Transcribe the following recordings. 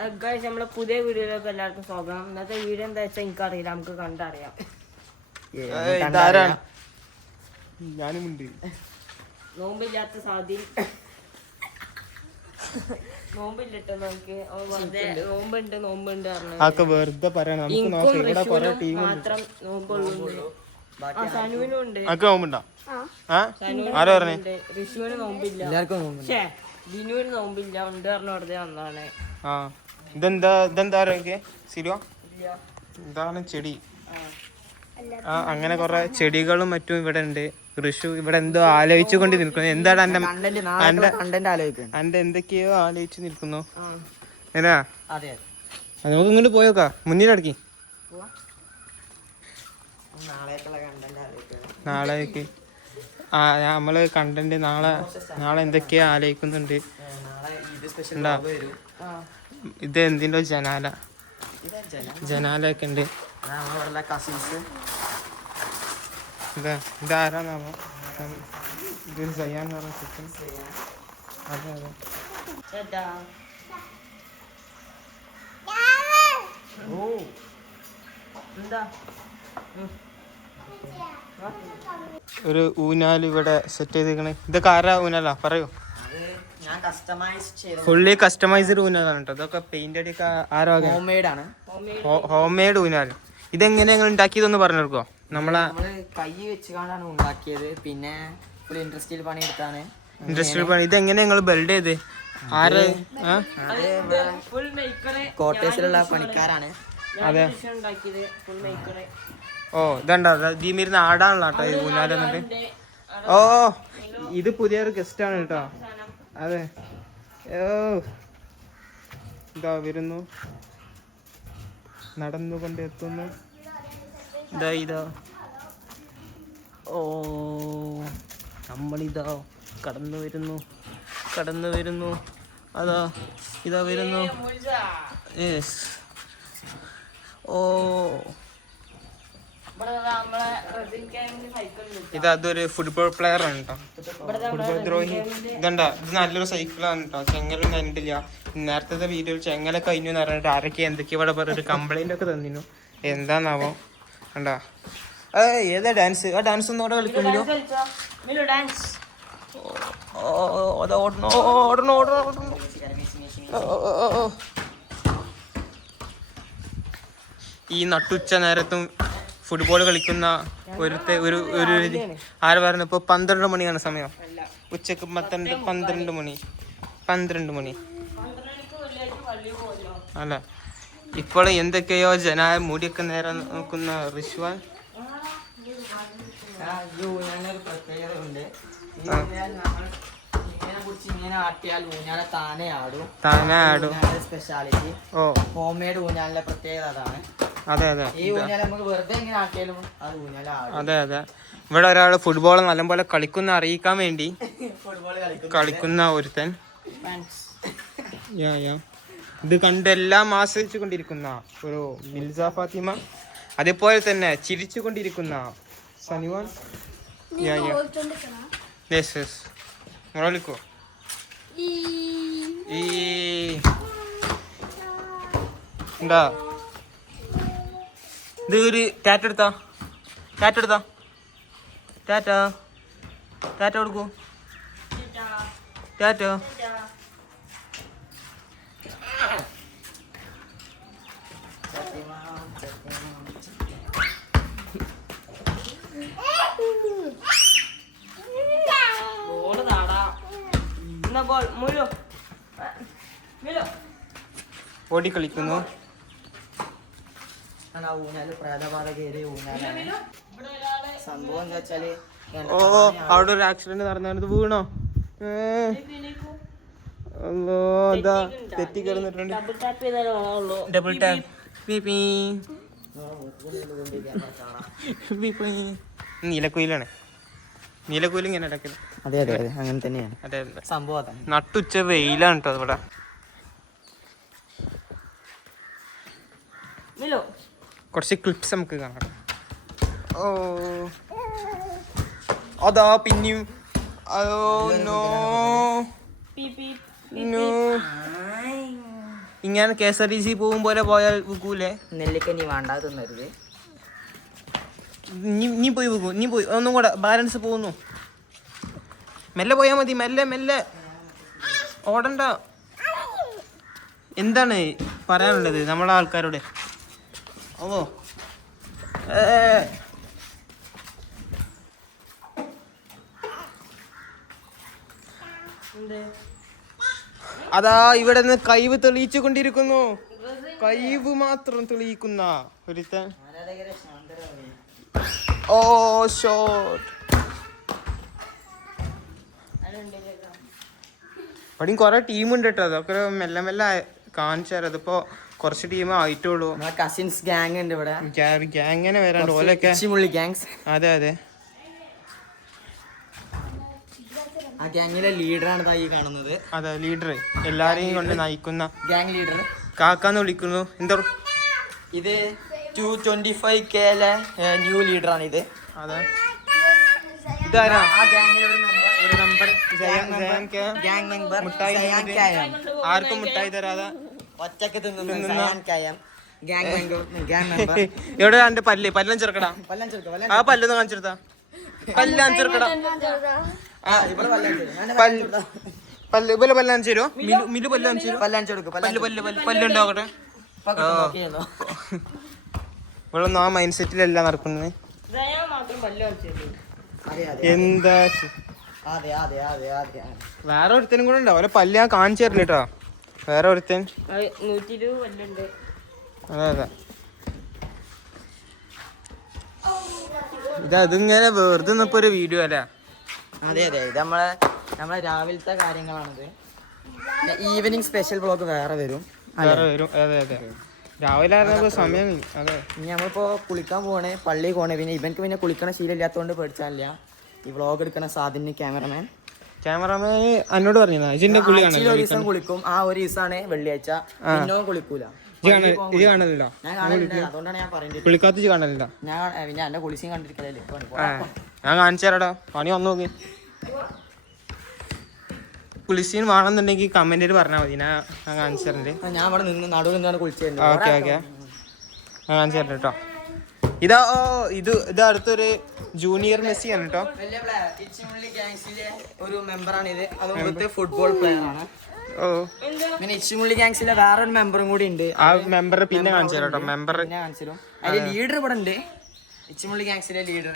Guys നമ്മളെ പുതിയ വീഡിയോയിലേക്ക് എല്ലാവർക്കും സ്വാഗതം. ഇന്നത്തെ വീഡിയോ എന്താ വെച്ചാൽ എനിക്കറിയില്ല, നമുക്ക് കണ്ടറിയാം. നോമ്പില്ലാത്ത സാധി നോമ്പില്ലിട്ടോ നമുക്ക് നോമ്പുണ്ട് മാത്രം നോമ്പുള്ളൂ. സനുവിനും ഉണ്ട്, ഋഷുവിന് നോമ്പില്ല, ദിനുവിന് നോമ്പില്ല. ഉണ്ട് പറഞ്ഞ വെറുതെ വന്നാണ്. ഇതാണ് ചെടി. അങ്ങനെ കുറെ ചെടികളും മറ്റും ഇവിടെ ഉണ്ട്. ഋഷു ഇവിടെ എന്തോ ആലോചിച്ചു കൊണ്ട് നിൽക്കുന്നു. എന്താണ് എന്റെ എന്തൊക്കെയോ ആലോചിച്ചു നിൽക്കുന്നു. ഏതാ നമുക്ക് ഇങ്ങോട്ട് പോയോക്കാ, മുന്നിലടക്കി നാളേക്ക്. നമ്മള് കണ്ടന്റ് നാളെ എന്തൊക്കെയാ ആലോചിക്കുന്നുണ്ട്. ഇത് എന്തിന്റെ ജനാലൊക്കെ ഉണ്ട്. ഇതാരാന്നാവോ? ഇതൊരു സയ്യാന്ന് പറഞ്ഞ ചിക്കൻ. അതെ അതെ. ഒരു ഊഞ്ഞാൽ ഇവിടെ സെറ്റ് ചെയ്തേക്കണേ. ഇതൊക്കെ ആരാ ഊഞ്ഞാലാ പറയൂ? ഫുള്ളി കസ്റ്റമൈസ്ഡ് ഊഞ്ഞാലാണ് കേട്ടോ. ഇതൊക്കെ പെയിന്റ് അടിയൊക്കെ ആരോ ഹോം മെയ്ഡ് ഊഞ്ഞാൽ. ഇതെങ്ങനെ നിങ്ങൾ ഉണ്ടാക്കിയതെന്ന് പറഞ്ഞു കൊടുക്കോ? നമ്മളെ കൈ വെച്ചാണ് ഉണ്ടാക്കിയത്. പിന്നെ ഇൻഡസ്ട്രിയിൽ പണിയെടുത്താണ്. ഇൻഡസ്ട്രിയൽ പണി. ഇതെങ്ങനെ നിങ്ങൾ ബിൽഡ് ചെയ്ത്? ആര്? കോട്ടേഴ്സിലുള്ള പണിക്കാരാണ്. അതെ. ഓ ഇതണ്ടോ, ദീമിരുന്ന് ആടാണല്ലോ കേട്ടോ ഈ ഊഞ്ഞാൽ എന്നിട്ട്. ഓ ഇത് പുതിയൊരു ഗസ്റ്റ് ആണ് കേട്ടോ. അതെ. ഓ ഇതാ വരുന്നു, നടന്നുകൊണ്ട് എത്തുന്നു. ഇതാ ഓ നമ്മളിതാ കടന്നു വരുന്നു. ഇതാ വരുന്നു. യെസ്. ഓ ഇതൊരു ഫുട്ബോൾ പ്ലെയർ ആണ് കേട്ടോ, ഫുട്ബോൾ ദ്രോഹി. ഇതണ്ട, ഇത് നല്ലൊരു സൈക്കിളാണ് കേട്ടോ. ചെങ്ങലൊന്നും കഴിഞ്ഞിട്ടില്ല. നേരത്തെ വീഡിയോയിൽ ചെങ്ങല കഴിഞ്ഞു എന്ന് പറഞ്ഞിട്ട് ആരൊക്കെ എന്തൊക്കെയാ ഇവിടെ പറഞ്ഞൊരു കംപ്ലൈന്റ് ഒക്കെ തന്നിരുന്നു. എന്താന്നാവോ കണ്ടാ? ഏതാ ഡാൻസ്? ആ ഡാൻസ് ഒന്നും അവിടെ കളിക്കുമല്ലോ. ഈ നട്ടുച്ച നേരത്തും ഫുട്ബോൾ കളിക്കുന്ന ഒരു ആര് പറഞ്ഞു? ഇപ്പൊ 12 മണിയാണ് സമയം. ഉച്ചക്ക് 12 മണി അല്ല. ഇപ്പോൾ എന്തൊക്കെയോ മുടിയൊക്കെ നേരെ നോക്കുന്ന ഋഷുവാൻ. താനെ ആടും. സ്പെഷ്യാലിറ്റി ഹോം മെയ്ഡ് ഊഞ്ഞാലിന്റെ പ്രത്യേകത അതാണ്. അതെ അതെ. അതെ അതെ. ഇവിടെ ഒരാള് ഫുട്ബോൾ നല്ലപോലെ കളിക്കുന്ന അറിയിക്കാൻ വേണ്ടി കളിക്കുന്ന ഒരുത്തൻ. ഇത് കണ്ടെല്ലാം ആസ്വദിച്ചു കൊണ്ടിരിക്കുന്ന ഒരു മിൽസ ഫാത്തിമ, അതേപോലെ തന്നെ ചിരിച്ചു കൊണ്ടിരിക്കുന്ന സനിവാൻ. വിളിക്കോ? എന്താ ഇത്? ഒരു ടാറ്റ എടുത്താ ടാറ്റ കൊടുക്കൂ. ടാറ്റ. ഓടിക്കളിക്കുന്നു. സംഭവം എന്താ വെച്ചാല്, അവിടെ ഒരു ആക്സിഡന്റ് നടന്നത്. വീണോ? അതാ തെറ്റി കിടന്നിട്ടുണ്ട്. Double tap. നീലക്കുയിലാണ്. നീലക്കുയിൽ ഇങ്ങനെ ഇടയ്ക്കല്. അതെ അതെ അതെ, അങ്ങനെ തന്നെയാണ് സംഭവം. നട്ടുച്ച വെയിലാണ് കേട്ടോ ഇവിടെ. കുറച്ച് ക്ലിപ്സ് നമുക്ക് കാണാം. ഓ അതാ പിന്നെയും. ഇങ്ങനെ KSRTC പോകും പോലെ പോയാൽ വിൽക്കൂലേ? നെല്ലിക്ക നീ വേണ്ട തിന്നരുത്. നീ പോയി വിൽക്കൂ, നീ പോയി ഒന്നും കൂടെ ബാലൻസ് പോകുന്നു. മെല്ലെ പോയാൽ മതി, മെല്ലെ മെല്ലെ ഓടണ്ട. എന്താണ് പറയാനുള്ളത് നമ്മളെ ആൾക്കാരോട്? ഓ അതാ ഇവിടെ നിന്ന് കഴിവ് തെളിയിച്ചു കൊണ്ടിരിക്കുന്നു. കഴിവ് മാത്രം തെളിയിക്കുന്ന ഒരുത്തൻ. ഓ ഷോട്ട്. ഇവിടെയും കുറെ ടീമുണ്ട് കേട്ടോ. അതൊക്കെ മെല്ലെ മെല്ലെ കാണിച്ചു തരാം. അതിപ്പോ കുറച്ച് ടീം ആയിട്ടുള്ളൂ. കസിൻസ് ഗ്യാങ് ഉണ്ട് ഇവിടെ. ഗ്യാങ്ങിനെ വരാണ്ട് ഓലൊക്കെ. അതെ അതെ, ആ ഗ്യാങ്ങിലെ ലീഡറാണ് ഈ കാണുന്നത്. അതെ ലീഡർ, എല്ലാരെയും കൊണ്ട് നയിക്കുന്ന ഗ്യാങ് ലീഡർ. കാക്കാന്ന് വിളിക്കുന്നു. എന്താ ഇത് 225K ന്യൂ ലീഡറാണ് ഇത്. അതെ, ഇതാരാ ആ ഗ്യാങ്ങിലെ ഒരു മെമ്പർ. Gang member. മുട്ടായി ആർക്കും മുട്ടായി തരാതെ ഒറ്റക്ക് ഗ്യാങ് എവിടെ രണ്ട് പല്ലും ചെറുക്കടാ. ആ പല്ലൊന്ന് കാണിച്ചെടുത്താ. പല്ലാണ് ചെറുക്കടാ. പല്ല് ഇവലെ പല്ല് കാണിച്ചു തരുമോ? മിലു പല്ല് കാണിച്ചു തരുമോ? പല്ലുണ്ടാവട്ടെ. ഇവളൊന്നും ആ മൈൻഡ് സെറ്റിലല്ല നടക്കുന്നത്. എന്താ വേറെ ഒരുത്തനും കൂടെ ഉണ്ടോ? ഓരോ പല്ല് ഞാൻ കാണിച്ചു തരില്ല കേട്ടോ. വേറെ ഒരുത്തൻ. അതെ അതെ, ഇതിങ്ങനെ വെറുതെ ഇപ്പൊ ഒരു വീഡിയോ അല്ല. അതെ അതെ, ഇത് നമ്മളെ രാവിലത്തെ കാര്യങ്ങളാണിത്. ഈവനിങ് സ്പെഷ്യൽ ബ്ലോഗ് വേറെ വരും. അതെ അതെ, രാവിലെ സമയം. അതെ, ഇനി നമ്മളിപ്പോ കുളിക്കാൻ പോകണേ, പള്ളിയിൽ പോകണേ. പിന്നെ ഇവനക്ക് പിന്നെ കുളിക്കണ ശീലം ഇല്ലാത്തതുകൊണ്ട് പേടിച്ചാലില്ല. ഈ വ്ളോഗ് എടുക്കണ സാധിന് ക്യാമറമാൻ എന്നോട് പറഞ്ഞു ഒരു ദിവസം കുളിക്കും. ആ ഒരു ദിവസമാണ് വെള്ളിയാഴ്ച. പിന്നെ കുളിക്കൂല. കാണലില്ല. ഞാൻ കാണലില്ല, അതുകൊണ്ടാണ് ഞാൻ പറയുന്നത്. കുളിക്കാത്ത കാണലില്ല. ഞാൻ എന്റെ കുളിച്ചും കണ്ടിരിക്കലല്ലേ. ഞാൻ കാണിച്ചു തരാടാ, പണി വന്നു നോക്കി. കുളിസീൻ വേണമെന്നുണ്ടെങ്കിൽ കമന്റിൽ പറഞ്ഞാൽ മതി, ഞാൻ കാണിച്ചു തരണ്ട്. ഞാൻ ഇവിടെ നിന്ന് നടുവിൽ നിന്നാണ് കുളിച്ചത്. ഓക്കെ ഓക്കെ, ഞാൻ കാണിച്ചു തരണ്ട കേട്ടോ. ഇത് അടുത്തൊരു ജൂനിയർ മെസ്സി ആണ് കേട്ടോ. ഒരു മെമ്പറാണ് ഇത്. അതുകൊണ്ട് ഫുട്ബോൾ പ്ലെയർ ആണ്. ഓ, പിന്നെ ഇച്ചിമുള്ളി ഗാങ്സിലെ വേറൊരു മെമ്പറും കൂടി ഉണ്ട്. ആ മെമ്പർ പിന്നെ കാണിച്ചു തരാം കേട്ടോ. മെമ്പർ കാണിച്ചു. അതിന്റെ ലീഡർ ഇവിടെ ഉണ്ട്. ഇച്ചിമുള്ളി ഗാങ്സിലെ ലീഡർ.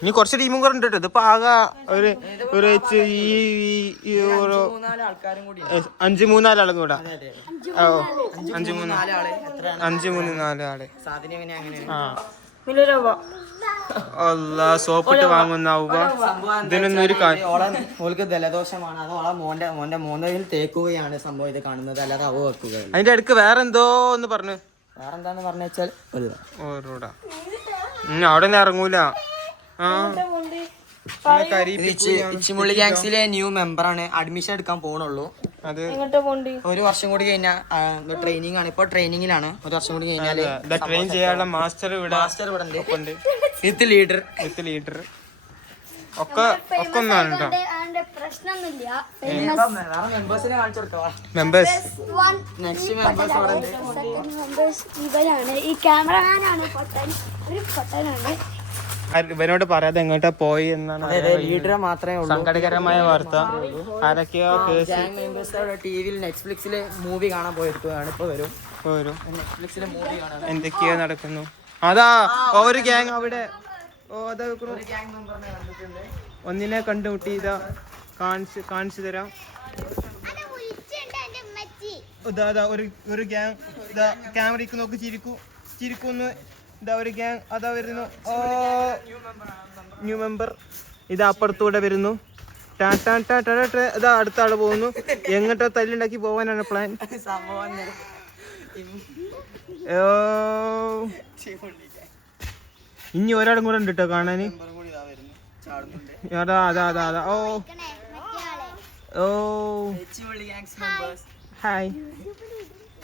ഇനി കുറച്ച് ടീമും കൂടെ ഉണ്ട് കേട്ടോ. ഇതിപ്പോ ആകെ ഒരു 5-3 ആളും കൂടെ. ഓ, 5-3-4 ആള്. സോപ്പിട്ട് വാങ്ങുന്ന ഇതിനൊന്നും ഒരു ഓൾക്ക് ജലദോഷമാണ്. അത് മോന്റെ മോന്തയിൽ തേക്കുകയാണ് സംഭവം ഇത് കാണുന്നത്, അല്ലാതെ അവ വെക്കുക. അതിന്റെ അടുക്ക് വേറെന്തോ ഒന്ന് പറഞ്ഞു. വേറെന്താന്ന് പറഞ്ഞ വെച്ചാൽ അവിടെ ഇറങ്ങൂല. ഇച്ചിമുള്ളി ഗാങ്സിലെ ന്യൂ മെമ്പറാണ്. അഡ്മിഷൻ എടുക്കാൻ പോണുള്ളൂ. ഒരു വർഷം കൂടി കഴിഞ്ഞാൽ ട്രെയിനിങ് ആണ്. ഇപ്പൊ ട്രെയിനിങ്ങിലാണ്. ഒരു വർഷം കൂടി കഴിഞ്ഞാല് ട്രെയിൻ ചെയ്യാനുള്ള മാസ്റ്റർ ഇവിടെ ഉണ്ട്. വിത്ത് ലീഡർ ഒക്കെ ഒന്നാണ് കേട്ടോ. മെമ്പേഴ്സ് ഇവരാണ്. ഈ ക്യാമറമാനാണ് പൊട്ടനാണ്. ഇവനോട് പറയാതെ എങ്ങോട്ടാ പോയി എന്നാണ്. ലീഡർ മാത്രമേ ഉള്ളൂ. സങ്കടകരമായ വാർത്ത. ആരൊക്കെയോ ടിവിയിൽ നെറ്റ്ഫ്ലിക്സിലെ മൂവി കാണാൻ പോയിരിക്കുകയാണ്. ഇപ്പൊ വരും. നെറ്റ്ഫ്ലിക്സിലെ മൂവി കാണാൻ എന്തൊക്കെയോ നടക്കുന്നു. അതാ ഒരു ഗ്യാങ് അവിടെ. ഒന്നിനെ കണ്ടുമുട്ടി. ഇതാ കാണിച്ചു തരാം. ഇതാ ഒരു ഗ്യാങ്. ഇതാ ക്യാമറയ്ക്ക് നോക്കി ചിരിക്കുന്നു. ഇതാ ഒരു ഗ്യാങ് അതാ വരുന്നു. ഓ, ന്യൂ മെമ്പർ ഇതാ അപ്പുറത്തൂടെ വരുന്നു. ഇതാ അടുത്ത ആള് പോകുന്നു. എങ്ങോട്ടോ തല്ലുണ്ടാക്കി പോവാനാണ് പ്ലാൻ. ഇനി ഒരാളും കൂടെ ഉണ്ട് കേട്ടോ കാണാന്. അതാ ഓ ഹായ്.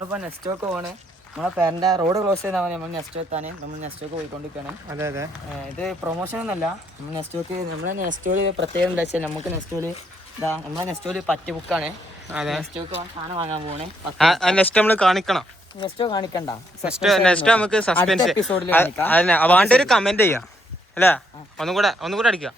അപ്പൊ നെസ്റ്റോക്ക് പോണ്. നമ്മളെ പേരന്റെ റോഡ് ക്ലോസ് ചെയ്താൽ മതി നമ്മൾ നെസ്റ്റോ എത്താൻ. നമ്മൾ നെസ്റ്റോക്ക് പോയിക്കൊണ്ടിരിക്കുകയാണ്. അതെ അതെ, ഇത് പ്രൊമോഷൻ ഒന്നല്ല. നമ്മൾ നെസ്റ്റോക്ക് നമ്മളെ നെസ്റ്റോയില് പ്രത്യേകം എന്താ വെച്ചാൽ നമുക്ക് നെസ്റ്റോയില് നമ്മളെ നെസ്റ്റോയില് പറ്റ് ബുക്കാണ്. അതെ സാധനം വാങ്ങാൻ പോണേ. നെക്സ്റ്റ് നമ്മള് കാണിക്കണം. നെക്സ്റ്റ് കാണിക്കണ്ട, നെക്സ്റ്റ് നമുക്ക് സസ്പെൻസ് എപ്പിസോഡിൽ വേണ്ട ഒരു കമന്റ് ചെയ്യാം അല്ലേ. ഒന്നുകൂടെ അടിക്കാം.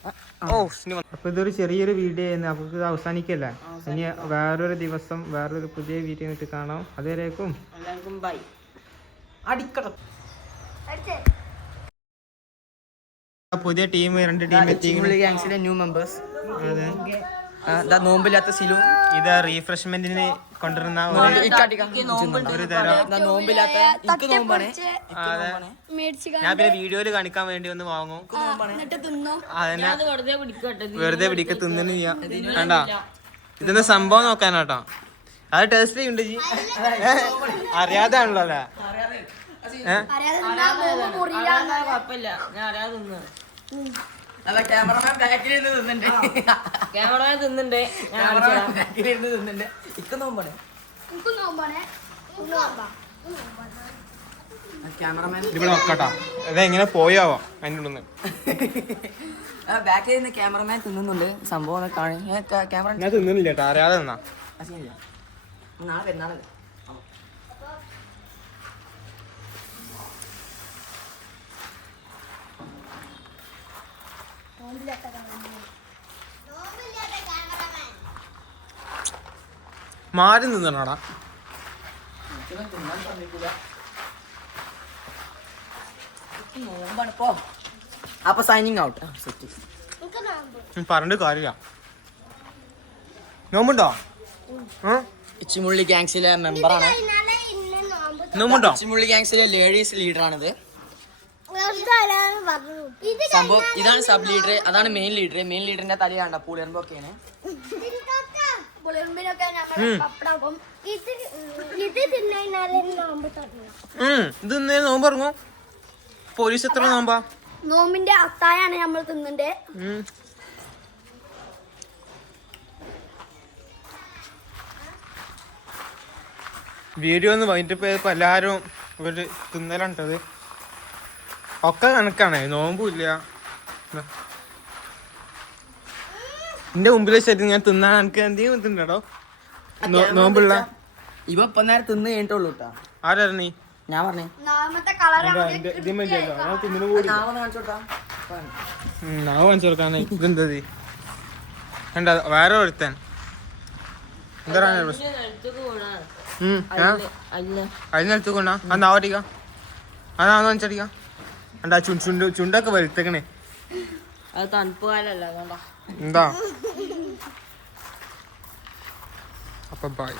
അപ്പൊ ഇതൊരു ചെറിയൊരു വീഡിയോ ആയിരുന്നു. അപ്പൊ ഇത് അവസാനിക്കല്ലേ. ഇനി വേറൊരു ദിവസം വേറൊരു പുതിയ വീഡിയോ ആയിട്ട് കാണാം. അതുവരേക്കും എല്ലാവർക്കും ബൈ. അടിക്കണം. പുതിയ ടീം 2 ടീം എത്തി. ഗാങ്സിലെ ന്യൂ മെമ്പേഴ്സ്. നോമ്പില്ലാത്ത സിലു. ഇത് റീഫ്രഷ്മെന്റിന് കൊണ്ടുവരുന്ന ഒരു തരം നോമ്പില്ലാത്ത ഞാൻ പിന്നെ വീഡിയോയില് കാണിക്കാൻ വേണ്ടി ഒന്ന് വാങ്ങും. അതന്നെ വെറുതെ പിടിക്ക തിന്നില്ല. വേണ്ട, ഇതെന്താ സംഭവം നോക്കാനാട്ടോ. അത് ടേസ്റ്റ് ചെയ്യുന്നുണ്ട് ജി. അറിയാതെ ആണല്ലോ അല്ലേ. കുഴപ്പമില്ല, ഞാൻ അറിയാതെ തിന്നു. ക്യാമറമാൻ ബാക്കിലിരുന്ന് തിന്നുണ്ട്. ക്യാമറമാൻ തിന്നുണ്ട്. ബാക്കിലിരുന്ന് തിന്നുണ്ട്. ഇക്ക നോമ്പാണ്. ക്യാമറമാൻ ഇവിടെ നോക്കട്ടോ. ഇതെങ്ങനെ പോയാവോ അതിൻ്റെ ഉള്ളിൽ നിന്ന്. ബാക്കിൽ നിന്ന് ക്യാമറമാൻ തിന്നുന്നുണ്ട്. സംഭവം ക്യാമറ ഞാൻ തിന്നുന്നില്ല കേട്ടോ, അറിയാതെ നിന്നാ. നാളെ പെരുന്നാളല്ലേ. മാറി നിന്നാടാ. അപ്പൊ സൈനിങ് ഔട്ട്. പറഞ്ഞിട്ട് കാര്യമില്ല. നോമ്പുണ്ടോ? ഇച്ചിമുള്ളി ഗാങ്സിലെ മെമ്പറാണ്. നോമ്പുണ്ടോ? ഇച്ചിമുള്ളി ഗാങ്സിലെ ലേഡീസ് ലീഡറാണിത്. സംഭവം ഇതാണ് സബ് ലീഡർ, അതാണ് മെയിൻ ലീഡർ. മെയിൻ ലീഡറിന്റെ തലയാണ് പുളിയർമ്പൊക്കെയാണ്. ഇത് നോമ്പ് ഇറങ്ങും. പോലീസ് എത്ര നോമ്പാ? നോമ്പിന്റെ അത്തായാണ് നമ്മൾ തിന്നണ്ടേ. വീഡിയോ ഒന്ന് വൈകിട്ട് പോയപ്പോ എല്ലാരും ഒരു തിന്നലുണ്ടത് ഒക്കെ കണക്കാണ്. നോമ്പുമില്ല. എന്റെ മുമ്പിൽ ശരി ഞാൻ തിന്നാൻ എനിക്ക് എന്തെങ്കിലും തിന്നടോ. നോമ്പുള്ള ഇവ ഇപ്പൊ നേരം തിന്ന് കഴിഞ്ഞിട്ടുള്ളൂ കേട്ടാ. ആരാ നീ? ഞാൻ പറഞ്ഞേ നാവ് കാണിച്ചു കൊടുക്കാണ്. ഇതെന്താ കണ്ട വേറെ ഒരുത്തൻ എന്താ അതിനടുത്ത് കൊണ്ടാ ആ നാവടിക്ക അതാ കാണിച്ചടിക്ക. എന്താ ചുണ്ടൊക്കെ വരുത്തക്കണേ. അത് തണുപ്പ് കാലല്ല, അതുകൊണ്ടാ. എന്താ അപ്പൊ ബൈ.